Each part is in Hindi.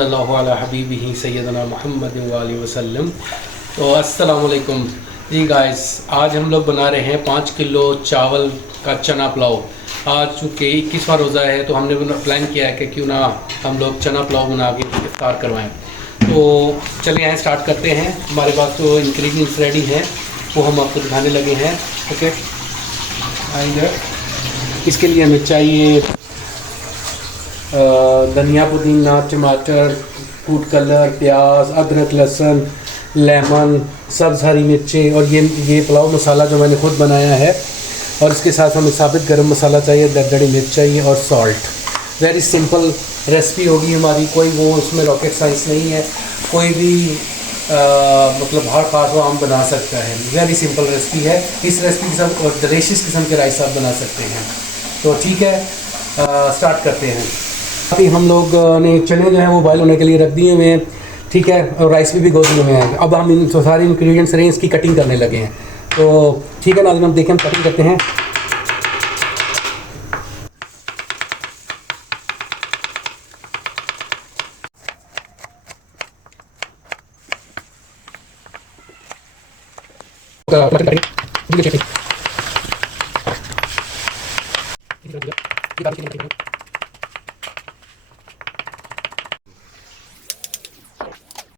सल्लल्लाहु अला हबीबिही सय्यदना मुहम्मद व आलिहि वसल्लम। तो अस्सलाम वालेकुम जी गाइस, आज हम लोग बना रहे हैं 5 किलो चावल का चना पुलाव। आज चूँकि 21वां रोज़ा है तो हमने प्लान किया है कि क्यों ना हम लोग चना पुलाव बना के इफ्तार करवाएं। तो चलिए यहाँ स्टार्ट करते हैं। हमारे पास तो इंग्रेडिएंट्स रेडी हैं, वो हम आपको दिखाने लगे हैं। ओके, आइए। इसके लिए हमें चाहिए धनिया, पुदीना, टमाटर, फूड कलर, प्याज, अदरक, लहसुन, लेमन, सब्ज़ हरी मिर्चें और ये पुलाव मसाला जो मैंने खुद बनाया है। और इसके साथ हमें साबित गरम मसाला चाहिए, दरदरी मिर्च चाहिए और सॉल्ट। वेरी सिंपल रेसिपी होगी हमारी, कोई वो उसमें रॉकेट साइंस नहीं है। कोई भी मतलब हर खास वो हम बना सकता है। वेरी सिंपल रेसिपी है। इस रेसिपी के साथ और डिलीशियस किस्म के राइस आप बना सकते हैं। तो ठीक है, स्टार्ट करते हैं। अभी हम लोग ने चने जो हैं वो बॉयल होने के लिए रख दिए हुए हैं, ठीक है, और राइस भी भिगो दिए हुए हैं। अब हम इन सारे इंग्रेडिएंट्स रहे इसकी कटिंग करने लगे हैं। तो ठीक है ना, हम देखें, हम कटिंग करते हैं।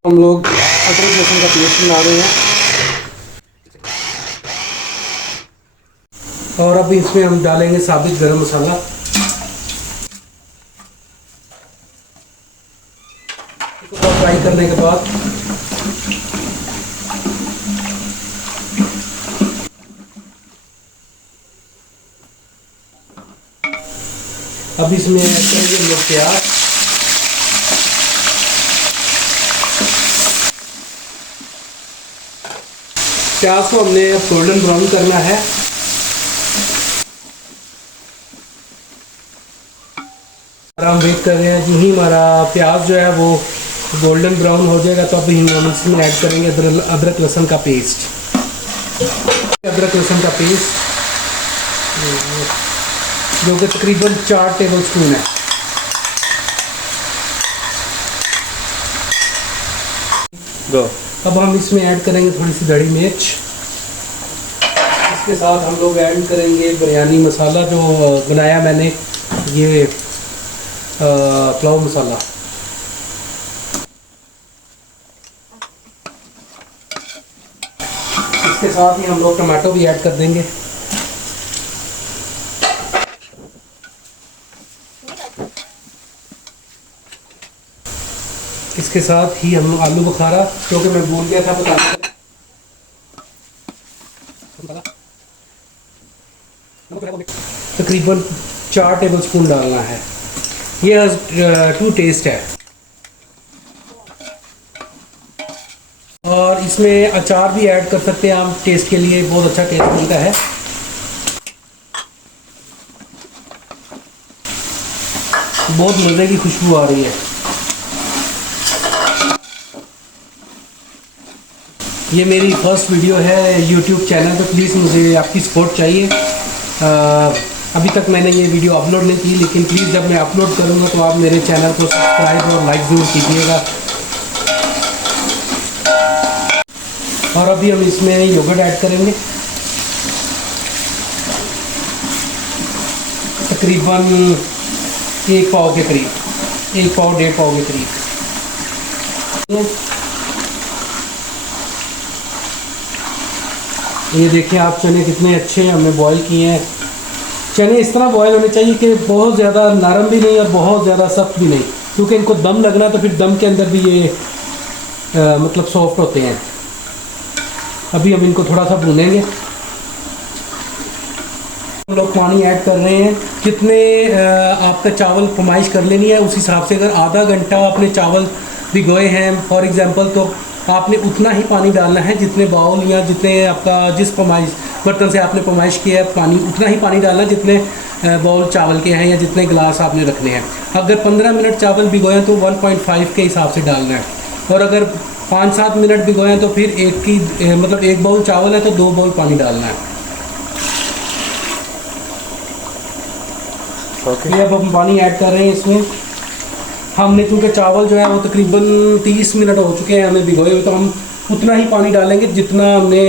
हम लोग अदरक लहसुन का पेस्ट बना रहे हैं और अभी इसमें हम डालेंगे साबित गरम मसाला। इसको फ्राई करने के बाद अब इसमें ऐड करेंगे हम लोग प्याज, प्याज को हमने गोल्डन ब्राउन करना है। और हम वेट कर रहे हैं, जो ही हमारा प्याज जो है वो गोल्डन ब्राउन हो जाएगा तो अभी हम इसमें ऐड करेंगे अदरक लहसुन का पेस्ट। अदरक लहसुन का पेस्ट जो कि तकरीबन 4 टेबल स्पून है। अब हम इसमें ऐड करेंगे थोड़ी सी दड़ी मिर्च। इसके साथ हम लोग ऐड करेंगे बिरयानी मसाला जो बनाया मैंने, ये पुलाव मसाला। इसके साथ ही हम लोग टमाटो भी ऐड कर देंगे। इसके साथ ही हम लोग आलू बुखारा, क्योंकि मैं भूल गया था बताना, तकरीबन 4 टेबल स्पून डालना है। ये टू टेस्ट है। और इसमें अचार भी ऐड कर सकते हैं आप, टेस्ट के लिए बहुत अच्छा टेस्ट मिलता है। बहुत मज़े की खुशबू आ रही है। ये मेरी फर्स्ट वीडियो है YouTube चैनल पे, प्लीज़ मुझे आपकी सपोर्ट चाहिए। अभी तक मैंने ये वीडियो अपलोड नहीं की, लेकिन प्लीज़ जब मैं अपलोड करूँगा तो आप मेरे चैनल को सब्सक्राइब और लाइक ज़रूर कीजिएगा। और अभी हम इसमें योगर्ट ऐड करेंगे, तकरीबन 1 पाव के करीब, 1 पाव 1.5 पाव के करीब। ये देखें आप, चने कितने अच्छे हमने बॉईल किए हैं। चने इस तरह बॉईल होने चाहिए कि बहुत ज़्यादा नरम भी नहीं और बहुत ज़्यादा सख्त भी नहीं, क्योंकि इनको दम लगना तो फिर दम के अंदर भी ये मतलब सॉफ्ट होते हैं। अभी हम इनको थोड़ा सा भूनेंगे। हम लोग पानी ऐड कर रहे हैं, जितने आपका चावल फरमाइश कर लेनी है उस हिसाब से। अगर आधा घंटा आपने चावल भिगोए हैं फॉर एग्ज़ाम्पल, तो आपने उतना ही पानी डालना है, जितने बाउल या जितने आपका जिस फरमाइश बर्तन से आपने फरमाइश किया है पानी, उतना ही पानी डालना जितने बाउल चावल के हैं या जितने गिलास आपने रखने हैं। अगर 15 मिनट चावल भिगोए तो 1.5 के हिसाब से डालना है, और अगर 5-7 मिनट भिगोए तो फिर मतलब 1 बाउल चावल है तो 2 बाउल पानी डालना है। ये अब हम पानी ऐड कर रहे हैं इसमें। हमने चूँकि चावल जो है वो तकरीबन 30 मिनट हो चुके हैं हमें भिगोए हुए, तो हम उतना ही पानी डालेंगे जितना हमने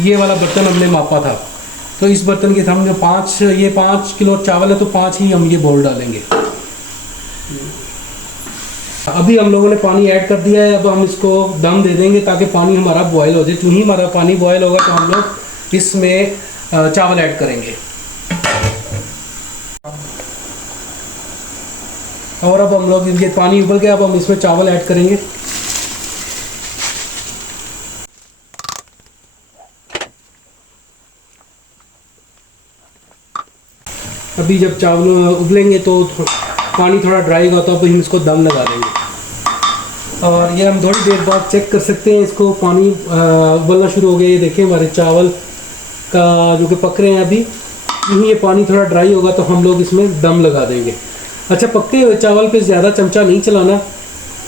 ये वाला बर्तन हमने मापा था। तो इस बर्तन के हम जो 5 किलो चावल है तो 5 ही हम ये बोल डालेंगे। अभी हम लोगों ने पानी ऐड कर दिया है। अब हम इसको दम दे देंगे ताकि पानी हमारा बॉयल हो जाए। जो ही हमारा पानी बॉयल होगा तो हम लोग इसमें चावल ऐड करेंगे। और अब हम लोग ये पानी उबल गया, अब हम इसमें चावल ऐड करेंगे। अभी जब चावल उबलेंगे तो पानी थोड़ा ड्राई होगा तो अब हम इसको दम लगा देंगे। और ये हम थोड़ी देर बाद चेक कर सकते हैं, इसको पानी उबलना शुरू हो गया। ये देखें हमारे चावल का जो कि पक रहे हैं। अभी यही ये पानी थोड़ा ड्राई होगा तो हम लोग इसमें दम लगा देंगे। अच्छा, पकते हुए चावल पे ज़्यादा चमचा नहीं चलाना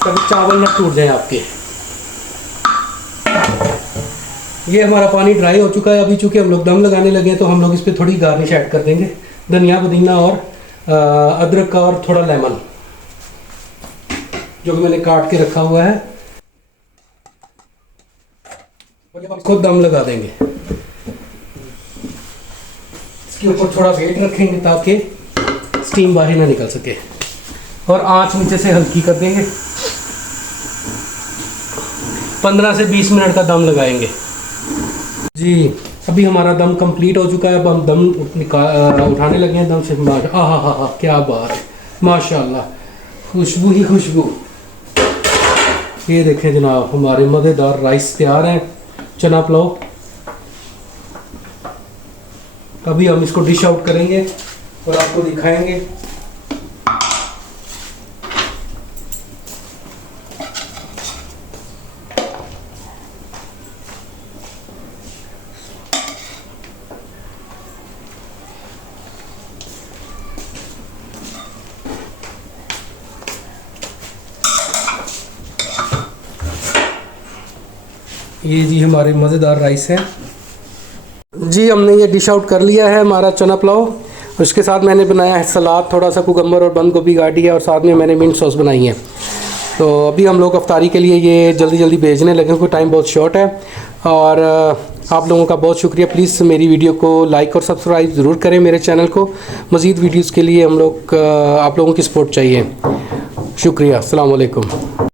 ताकि चावल ना टूट जाए आपके। ये हमारा पानी ड्राई हो चुका है। अभी चूँकि हम लोग दम लगाने लगे हैं तो हम लोग इस पर थोड़ी गार्निश ऐड कर देंगे, धनिया पुदीना और अदरक का और थोड़ा लेमन जो कि मैंने काट के रखा हुआ है। इसको दम लगा देंगे। इसके ऊपर थोड़ा वेट रखेंगे ताकि स्टीम बाहर ना निकल सके, और आंच नीचे से हल्की कर देंगे। 15 से 20 मिनट का दम लगाएंगे जी। अभी हमारा दम कंप्लीट हो चुका है। अब हम दम उठाने लगे हैं दम से। हा क्या बात है, माशाल्लाह, खुशबू ही खुशबू। ये देखें जनाब, हमारे मज़ेदार राइस तैयार हैं, चना पुलाव। अभी हम इसको डिश आउट करेंगे और आपको दिखाएंगे। ये जी हमारे मज़ेदार राइस है जी। हमने ये डिश आउट कर लिया है हमारा चना पुलाव। उसके साथ मैंने बनाया है सलाद, थोड़ा सा कुकम्बर और बंद गोभी काटी है, और साथ में मैंने मिंट सॉस बनाई है। तो अभी हम लोग अफ्तारी के लिए ये जल्दी जल्दी भेजने लगे क्योंकि टाइम बहुत शॉर्ट है। और आप लोगों का बहुत शुक्रिया। प्लीज़ मेरी वीडियो को लाइक और सब्सक्राइब ज़रूर करें मेरे चैनल को। मज़ीद वीडियोज़ के लिए आप लोगों की सपोर्ट चाहिए। शुक्रिया। अस्सलाम वालेकुम।